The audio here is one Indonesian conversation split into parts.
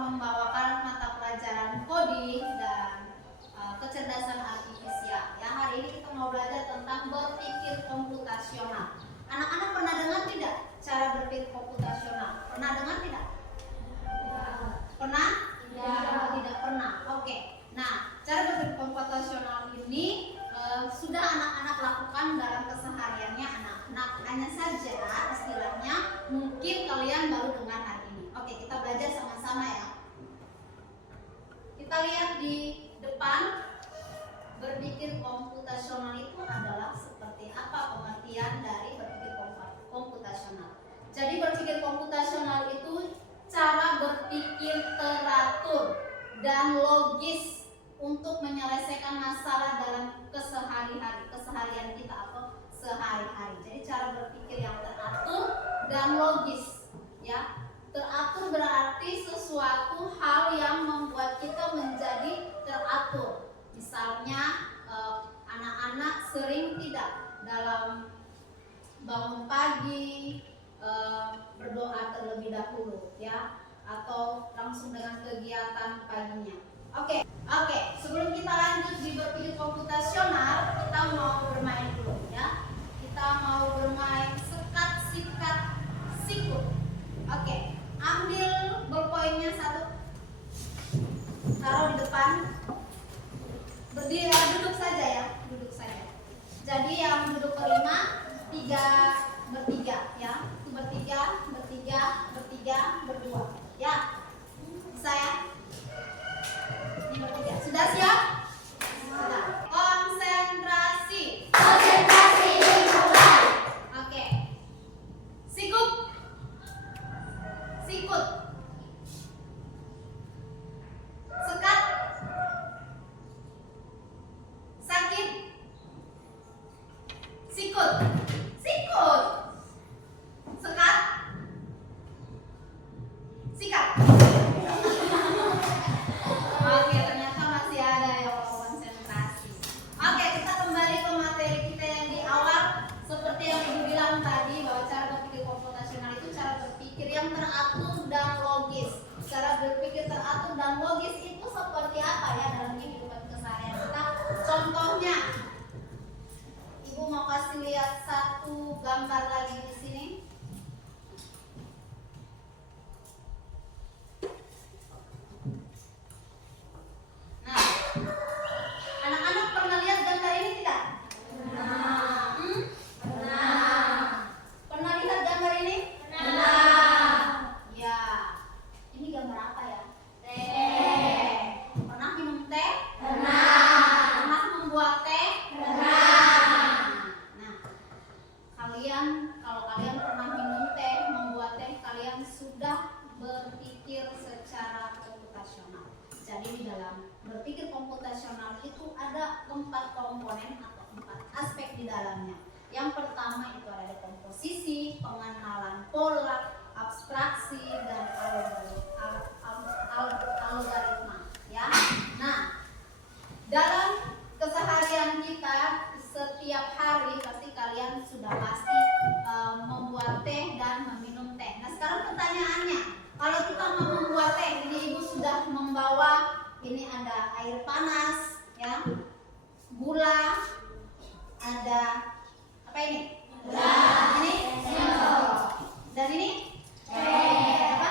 membawakan mata pelajaran coding dan kecerdasan artifisial. Ya, hari ini kita mau belajar tentang berpikir komputasional. Anak-anak pernah dengar tidak cara berpikir komputasional? Pernah dengar tidak? Pernah? Tidak pernah. Oke. Nah, cara berpikir komputasional ini sudah anak-anak lakukan dalam kesehariannya anak-anak. Hanya saja istilahnya mungkin kalian baru dengar hari ini. Oke, kita belajar sama-sama ya. Kita lihat di depan, berpikir komputasional itu adalah seperti apa pengertian dari berpikir komputasional. Jadi berpikir komputasional itu cara berpikir teratur dan logis untuk menyelesaikan masalah dalam keseharian kita atau sehari-hari. Jadi cara berpikir yang teratur dan logis, ya. Teratur berarti sesuatu hal yang membuat kita menjadi teratur. Misalnya anak-anak sering tidak dalam bangun pagi berdoa terlebih dahulu, ya, atau langsung dengan kegiatan paginya. Oke, sebelum kita lanjut di berpikir komputasional, kita mau bermain dulu, ya. Kita mau bermain sekat, sikat, sikut. Oke, ambil bolpoinnya satu, taruh di depan, berdiri, duduk saja ya, duduk saja. Jadi yang duduk kelima, bertiga, ya, itu bertiga, berdua, ya. Saya ini bertiga. Sudah siap? Sudah. Konsentrasi. Mulai. Oke. Sikut. Sekat. Sakit. Sikut. Sekat. Sikat. Oke, ternyata masih ada yang mau konsentrasi. Oke, kita kembali ke materi kita yang di awal. Seperti yang Ibu bilang tadi, bahwa cara berpikir komputasional itu cara berpikir yang teratur dan logis. Cara berpikir teratur dan logis itu seperti apa ya dalam kehidupan keseharian kita? Contohnya, Ibu mau kasih lihat satu gambar lagi di sini. Nah, anak-anak pernah lihat gambar ini tidak? Pernah lihat gambar ini? Ya. Ini gambar apa ya? Teh. Pernah minum teh? Pernah membuat teh? Nah, kalau kalian pernah minum teh, membuat teh, kalian sudah berpikir secara komputasional. Jadi di dalam berpikir komputasional itu ada 4 komponen atau 4 aspek di dalamnya. Yang pertama itu ada komposisi, pengenalan pola, abstraksi, dan algoritma. Ya. Nah, dalam keseharian kita setiap hari pasti kalian sudah pasti membuat teh dan meminum teh. Nah, sekarang pertanyaannya, kalau kita mau membuat teh, ini Ibu sudah membawa, ini ada air panas, ya, gula, ada apa ini? Gula. Ini? Dan ini? Apa?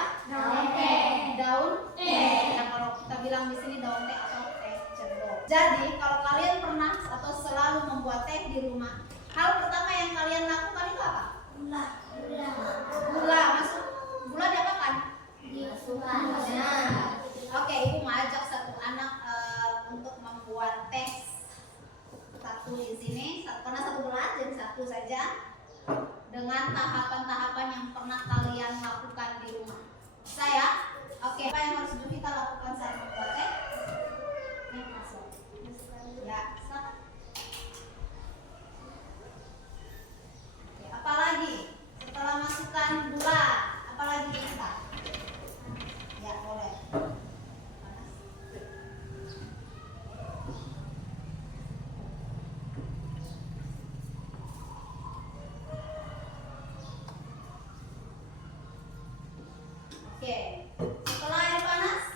Daun teh. Nah, kalau kita bilang di sini daun teh atau teh cendol. Jadi kalau kalian pernah atau selalu membuat teh di rumah, hal pertama yang kalian lakukan itu apa? Gula. Masuk. Gula diapakan? Dimasukkan. Nah, oke, Ibu mau ajak satu anak untuk membuat teh. Satu di sini, karena satu gelas, jadi satu saja. Dengan tahapan-tahapan yang pernah kalian lakukan di rumah. Saya, oke, apa yang harus kita lakukan saat membuat teh? Ini masuk. Ya, stop. Oke, apa lagi? Setelah masukkan gula, apa lagi kita? Ya, boleh. Panas. Oke, setelah air panas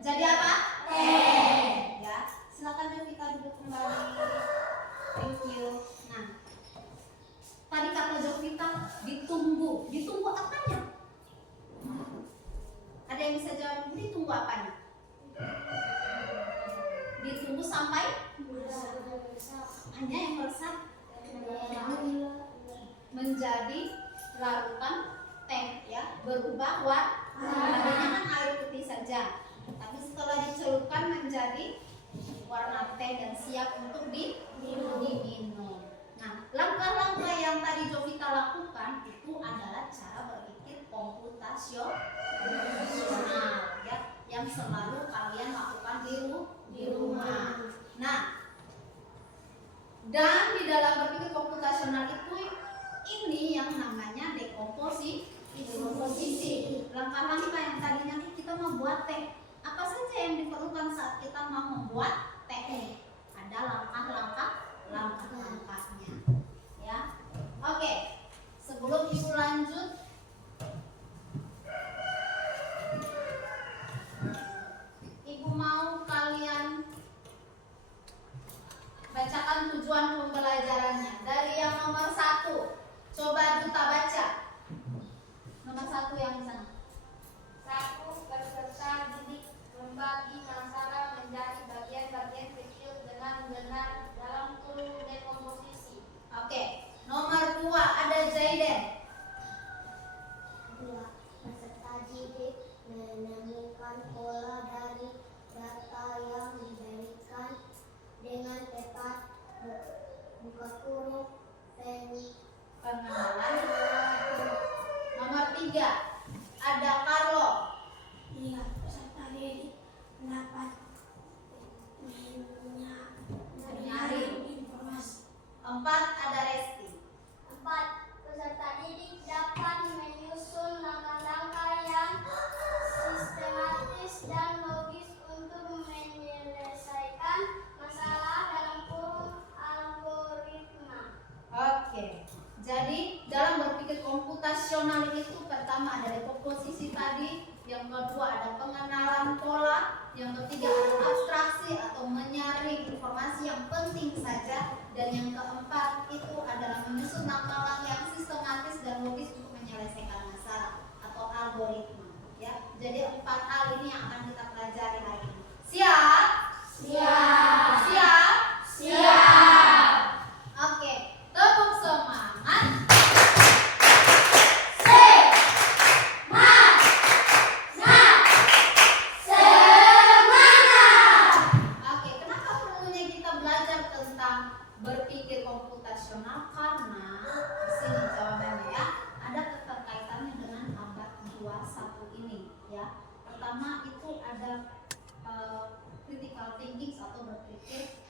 Jadi apa? Teh. Ya, silakan Jovita duduk kembali. Thank you. Nah, tadi kata Jovita ditunggu. Ditunggu apanya? Ada yang bisa jawab? Ditunggu apanya? Ditunggu sampai hanya yang meresap menjadi larutan teh, ya, berubah warna. Tadinya kan air putih saja, tapi setelah dicelupkan menjadi warna teh dan siap untuk diminum. Nah, langkah-langkah yang tadi Jovita lakukan itu adalah cara berpikir komputasional, ya, yang selalu kalian lakukan di rumah. Nah, dan di dalam berpikir komputasional itu ini yang namanya dekomposisi. Langkah-langkah yang tadinya kita membuat teh, apa saja yang diperlukan saat kita mau membuat teh? Ada langkahnya, ya. Oke, sebelum ibu lanjut, ibu mau kalian bacakan tujuan pembelajarannya dari yang nomor 1. Coba Duta baca. Nomor 1 yang di sana. 1. Peserta didik membagi masalah menjadi bagian-bagian kecil dengan benar dalam kurung dekomposisi. Oke. Nomor 2 ada Zaiden. 2. Peserta didik menemukan pola dari data yang diberikan dengan tepat, buka kurung, pengenalan. Nomor 3 ada Carlo. 3. Peserta didik dapat menyaring informasi. 4 ada Resti. 4. Peserta didik dapat menyusun langkah-langkah yang sistematis dan logis untuk menyelesaikan masalah dalam kurung algoritma. Oke. Jadi dalam berpikir komputasional itu pertama ada dekomposisi tadi, yang kedua ada pengenalan pola, yang ketiga ada abstraksi atau menyaring informasi yang penting saja, dan yang keempat itu adalah menyusun langkah-langkah yang sistematis dan logis untuk menyelesaikan masalah atau algoritma, ya. Jadi 4 hal ini yang akan kita pelajari hari ini. Siap? Siap. Siap? Siap. Oke, tepuk semangat. Oke, kenapa perlunya kita belajar tentang berpikir komputasional? Karena di sini jawabannya, ya, ada keterkaitannya dengan abad 21 ini, ya. Pertama itu ada critical thinking atau berpikir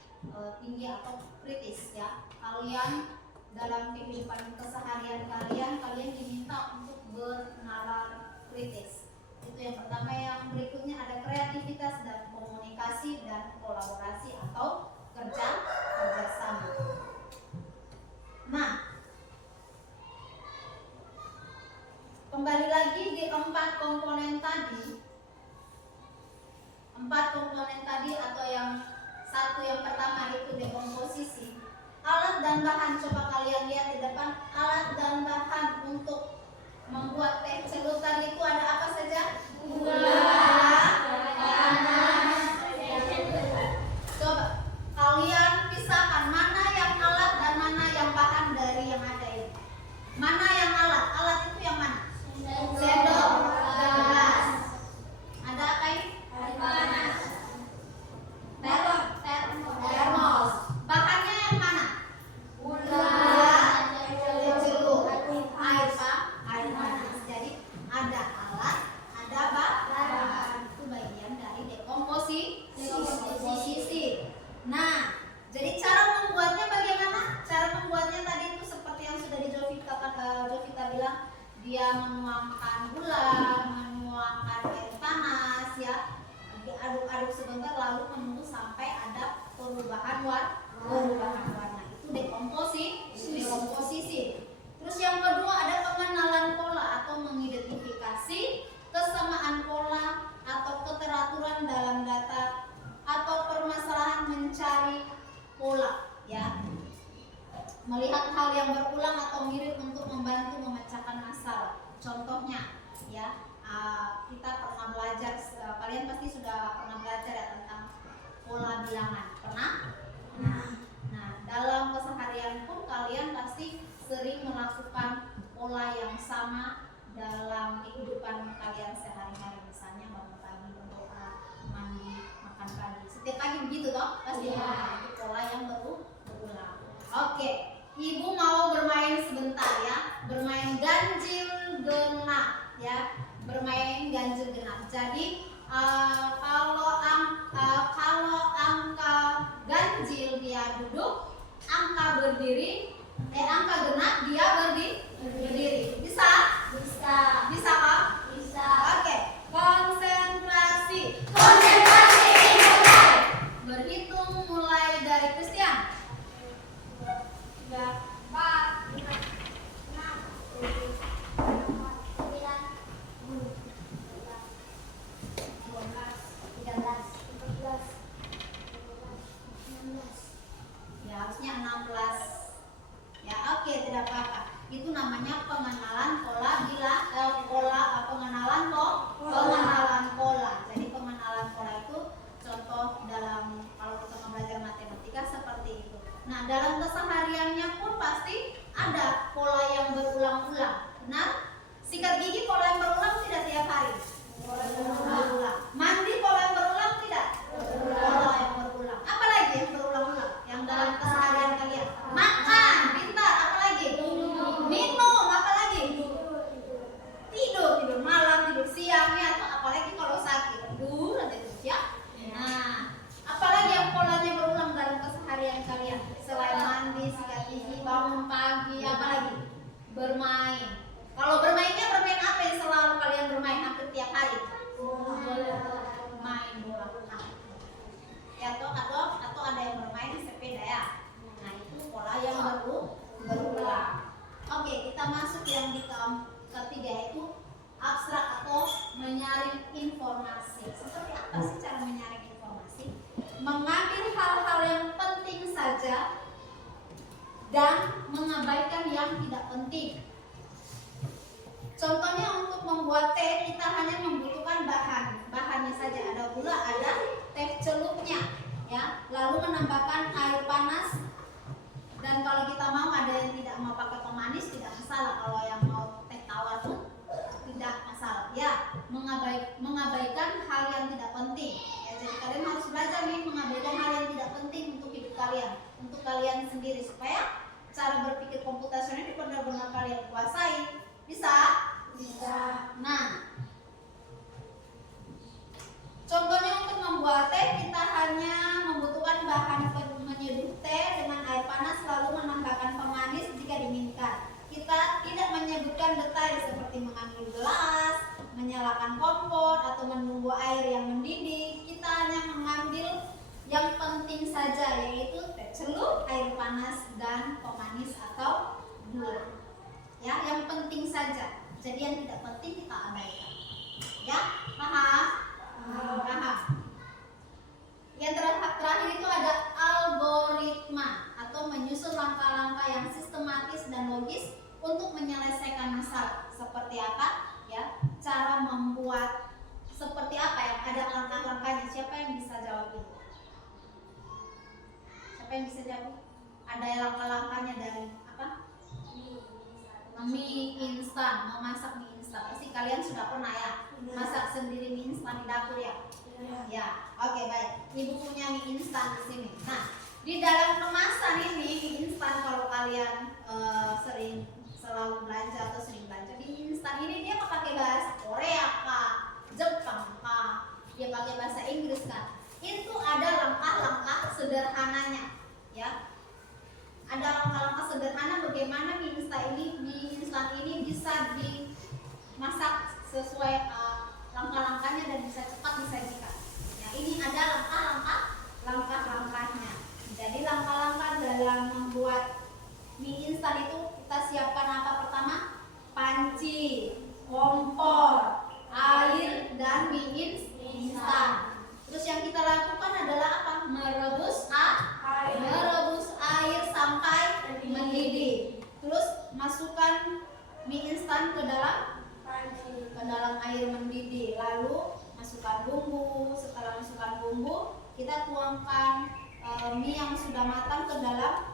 tinggi atau kritis, ya. Kalian dalam kehidupan keseharian kalian diminta untuk bernalar kritis. Itu yang pertama. Yang berikutnya ada kreativitas dan komunikasi dan kolaborasi atau kerjasama. Nah, kembali lagi di 4 komponen tadi. 4 komponen tadi atau yang 1 yang pertama itu dekomposisi. Alat dan bahan, coba kalian lihat di depan. Alat dan bahan untuk membuat teh celup tadi itu ada apa saja? Gula, panas. Coba kalian pisahkan mana yang alat dan mana yang bahan dari yang ada ini. Mana yang alat? Alat itu yang mana? Sendok, gelas. Ada apa ini? Panas. Termos. Bahannya yang mana? Gula. Celup, air panas. Jadi ada alat, ada bahan. Itu bagian dari dekomposisi. Nah, jadi cara membuatnya bagaimana? Cara membuatnya tadi itu seperti yang sudah Jovita bilang, dia menuangkan gula, menuangkan air panas, ya. Diaduk-aduk sebentar lalu menunggu sampai ada perubahan warna. Itu dekomposisi. Terus yang kedua ada pengenalan pola atau mengidentifikasi kesamaan pola atau keteraturan dalam pola, ya. Melihat hal yang berulang atau mirip untuk membantu memecahkan masalah. Contohnya, ya, kita pernah belajar, kalian pasti sudah pernah belajar ya tentang pola bilangan. Pernah? Nah, dalam keseharian pun kalian pasti sering melakukan pola yang sama dalam kehidupan kalian sehari-hari. Misalnya bangun pagi berdoa, mandi, makan pagi. Setiap pagi begitu toh? Pasti itu pola yang berulang. Oke, ibu mau bermain sebentar ya, bermain ganjil genap ya, bermain ganjil genap. Jadi kalau angka ganjil dia duduk, angka berdiri, angka genap dia berdiri. Bisa? Bisa. Bisa Kak? Bisa. Oke, konsentrasi. Konsentrasi. Berhitung mulai dari Christian. 3, 4, 5, 6, 7, 8, 9, 10, 12, 13, 14, 16. Ya, harusnya 16. Ya, oke, tidak apa-apa. Itu namanya pengenalan pola pengenalan pola. Jadi pengenalan pola itu contoh dalam kalau kita belajar matematika seperti itu. Nah, dalam kesehariannya pun pasti ada pola yang berulang-ulang. Benar? Sikat gigi pola yang berulang tidak tiap hari? Berulang. Mandi pola yang berulang tidak? Pola yang berulang. Apa lagi yang berulang-ulang? Yang dalam keseharian kalian? Makan, pintar, apa lagi? Minum, apa lagi? Tidur malam, tidur siangnya, atau apalagi kalau sakit. Aduh, nanti terus ya. Nah, apalagi yang polanya berulang dalam keseharian kalian? Selain mandi, sikat gigi, bangun pagi, apa lagi? Bermain. Kalau bermainnya bermain apa yang selalu kalian bermain hampir tiap hari? Main bola. Ya, atau ada yang bermain sepeda ya. Nah, itu pola yang berulang. Oke, kita masuk yang di ketiga, yaitu abstrak atau menyaring informasi. Seperti apa sih cara menyaring informasi? Mengambil hal-hal yang penting saja dan mengabaikan yang tidak penting. Contohnya untuk membuat teh kita hanya membutuhkan bahannya saja, ada gula, ada teh celupnya, ya. Lalu menambahkan air panas, dan kalau kita mau ada yang tidak mau pakai pemanis tidak masalah. Kalau yang mau teh tawar pun tidak masalah. Ya, mengabaikan hal yang tidak penting. Ya, jadi kalian harus belajar nih mengabaikan hal yang tidak penting untuk hidup kalian, untuk kalian sendiri, supaya cara berpikir komputasional ini benar-benar kalian kuasai. Bisa? Bisa. Nah, contohnya untuk membuat teh kita hanya membutuhkan bahan menyeduh teh dengan air panas lalu menambahkan pemanis jika diinginkan. Kita tidak menyebutkan detail seperti mengambil gelas, menyalakan kompor, atau menunggu air yang mendidih. Kita hanya mengambil yang penting saja, yaitu teh celup, air panas, dan pemanis atau gula. Ya, yang penting saja. Jadi yang tidak penting kita abaikan. Ya, paham? Paham. Yang terakhir itu ada algoritma atau menyusun langkah-langkah yang sistematis dan logis untuk menyelesaikan masalah. Seperti apa? Ya, cara membuat seperti apa yang ada langkah-langkahnya. Siapa yang bisa jawab itu? Siapa yang bisa jawab? Ada langkah-langkahnya dari apa? Mie instan, memasak mie instan. Pasti kalian sudah pernah ya masak sendiri mie instan di dapur ya? Ya, oke, baik. Ibu punya mie instan di sini. Nah, di dalam kemasan ini mie instan, kalau kalian selalu belanja atau sering belanja mie instan ini, dia pakai bahasa Korea kah, Jepang kah, dia pakai bahasa Inggris kah? Itu ada langkah-langkah sederhananya, ya. Ada langkah-langkah sederhana bagaimana mie instan ini bisa dimasak sesuai langkah-langkahnya dan bisa cepat disajikan. Nah, ini ada langkah-langkahnya. Jadi langkah-langkah dalam membuat mie instan itu kita siapkan apa pertama? Panci, kompor, air, dan mie instan. Terus yang kita lakukan adalah apa? Merebus air. masukkan bumbu, kita tuangkan mie yang sudah matang ke dalam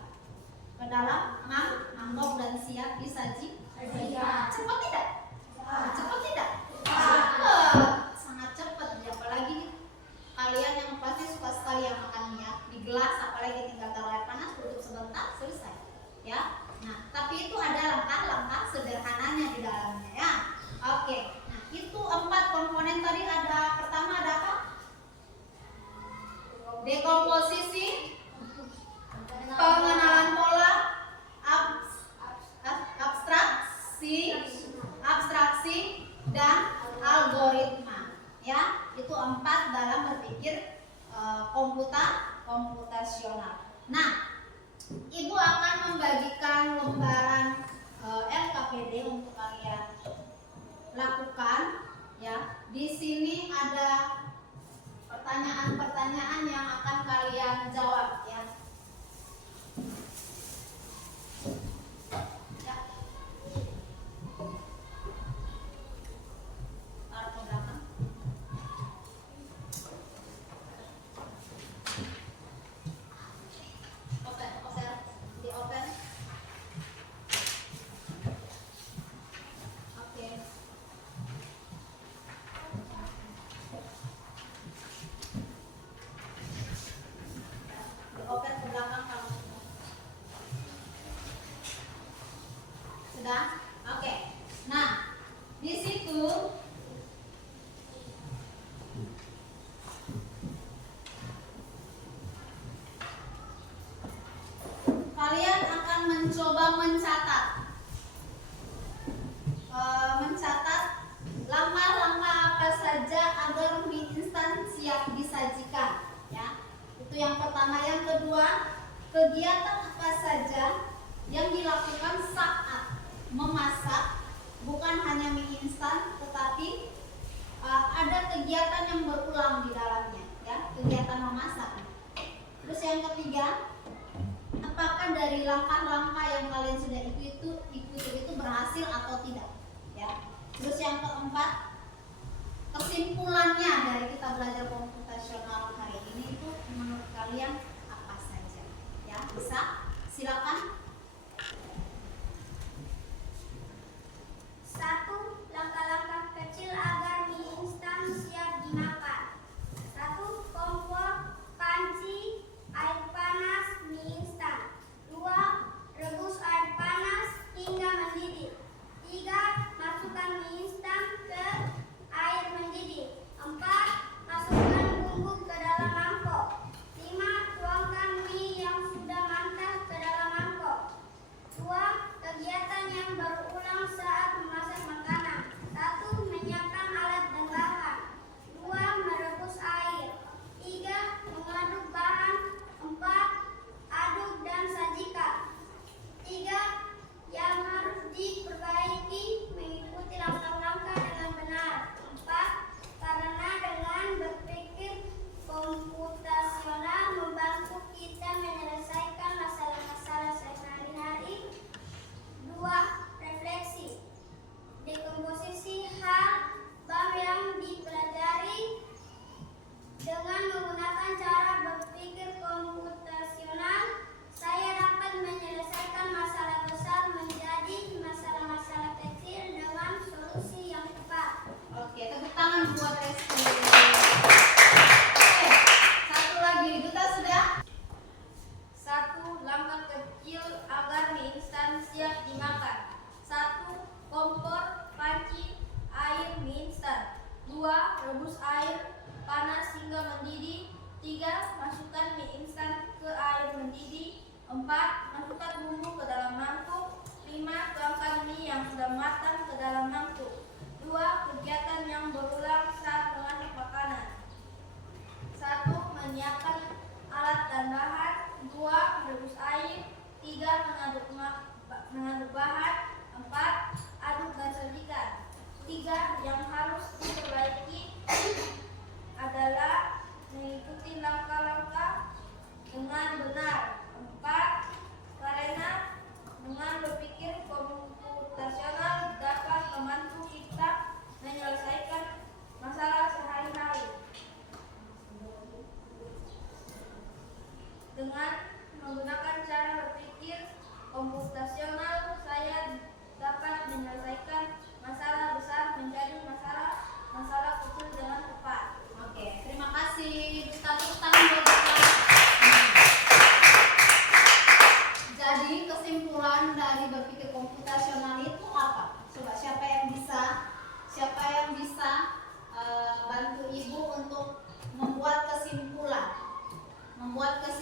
mangkok dan siap disaji. Cepat tidak? Cepat tidak? Cepat, sangat cepat. Apalagi kalian yang pasti suka sekali yang makan mie di gelas, apalagi tinggal taruh air panas, tutup sebentar, selesai. Ya. Nah, tapi itu ada langkah-langkah sederhananya di dalamnya ya. Oke. Nah, itu 4 komponen tadi. Ada pertama ada apa? Dekomposisi, pengenalan pola, abstraksi dan algoritma. Ya, itu 4 dalam berpikir komputasional. Nah, Ibu akan membagikan lembaran LKPD untuk kalian lakukan. Ya, di sini ada pertanyaan-pertanyaan yang akan kalian jawab. Ya. Taruh ke belakang. Open. Oke. Open ke belakang kalau sudah. Oke. Nah, di situ kalian akan mencoba mencatat langkah-langkah apa saja agar mie instan siap disajikan. Ya, itu yang pertama. Yang kedua, kegiatan apa saja yang dilakukan saat memasak, bukan hanya mie instan, tetapi ada kegiatan yang berulang di dalamnya. Ya, kegiatan memasak. Terus yang ketiga, apakah dari langkah-langkah yang kalian sudah ikuti itu berhasil atau tidak? Ya. Terus yang keempat, kesimpulannya dari kita belajar komputasional hari ini itu menurut kalian apa saja? Ya, bisa? Silakan. 1. Langkah-langkah kecil agar mie instan siap dimakan. 1. Kompor, panci, air panas, mie instan. 2. Rebus air panas hingga mendidih. 3. Masukkan mie instan ke air mendidih. 4. Masukkan bumbu ke dalam mangkok. 5. Tuangkan mie yang sudah matang ke dalam mangkok. 2. Kegiatan yang berulang saat memasak makanan. 1. Menyiapkan alat dan bahan. 2. Merebus air. 3. Mengaduk bahan. 4. Aduk dan sajikan. 3. Yang harus diperbaiki, mengikuti langkah-langkah dengan benar. 4. Karena dengan berpikir komputasional membantu kita menyelesaikan masalah-masalah sehari-hari. 2. Refleksi. Dekomposisi hal baru yang dipelajari dengan menggunakan cara berpikir komputasional. Saya dapat menyelesaikan masalah besar menjadi masalah-masalah kecil dengan solusi yang tepat. Oke, tepuk tangan buat Resti. Oke, satu lagi, Duta sudah? 1. Langkah kecil agar mie instan siap dimakan. 1. Kompor, panci, air mie instan. 2. Rebus air panas hingga mendidih. 3. Masukkan mie instan ke air mendidih. 4. Masukkan bumbu ke dalam mangkuk. 5. Tuangkan mie yang sudah matang ke dalam mangkuk. 2. Kegiatan yang berulang saat memasak makanan. 1. Menyiapkan alat dan bahan. 2. Merebus air. 3. Mengaduk bahan. 4. Aduk dan sajikan. 3. Yang harus diperbaiki adalah mengikuti langkah-langkah dengan benar. 4. Karena dengan berpikir komputasional dapat membantu kita menyelesaikan masalah sehari-hari.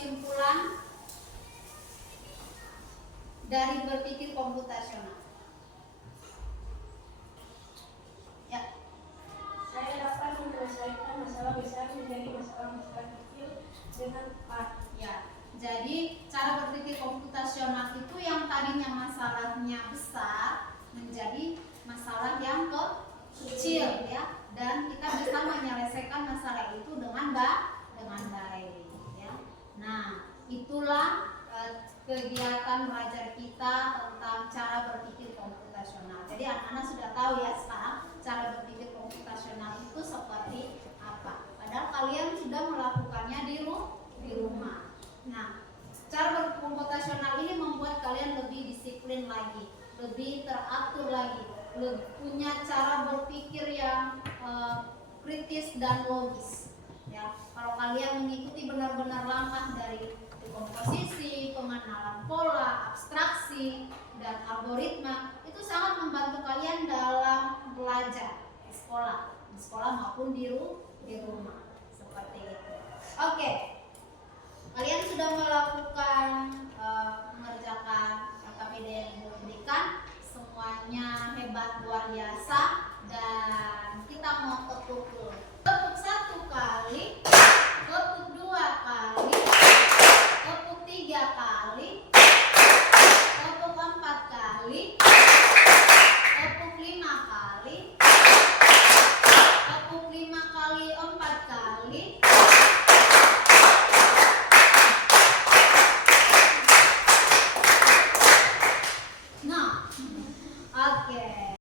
kesimpulan dari berpikir komputasional? Ya, Saya dapat menyelesaikan masalah besar menjadi masalah-masalah kecil dengan cepat. ya. Jadi cara berpikir komputasional itu yang tadinya masalahnya besar menjadi masalah yang kecil ya, dan kita bisa menyelesaikan masalah itu dengan baik ya. Nah, itulah kegiatan belajar kita tentang cara berpikir komputasional. Jadi anak-anak sudah tahu ya sekarang cara berpikir komputasional itu seperti apa. Padahal kalian sudah melakukannya di rumah. Nah, cara berpikir komputasional ini membuat kalian lebih disiplin lagi, lebih teratur lagi, punya cara berpikir yang kritis dan logis. Ya, kalau kalian mengikuti benar-benar langkah dari komposisi, pengenalan pola, abstraksi, dan algoritma, itu sangat membantu kalian dalam belajar di sekolah maupun di rumah.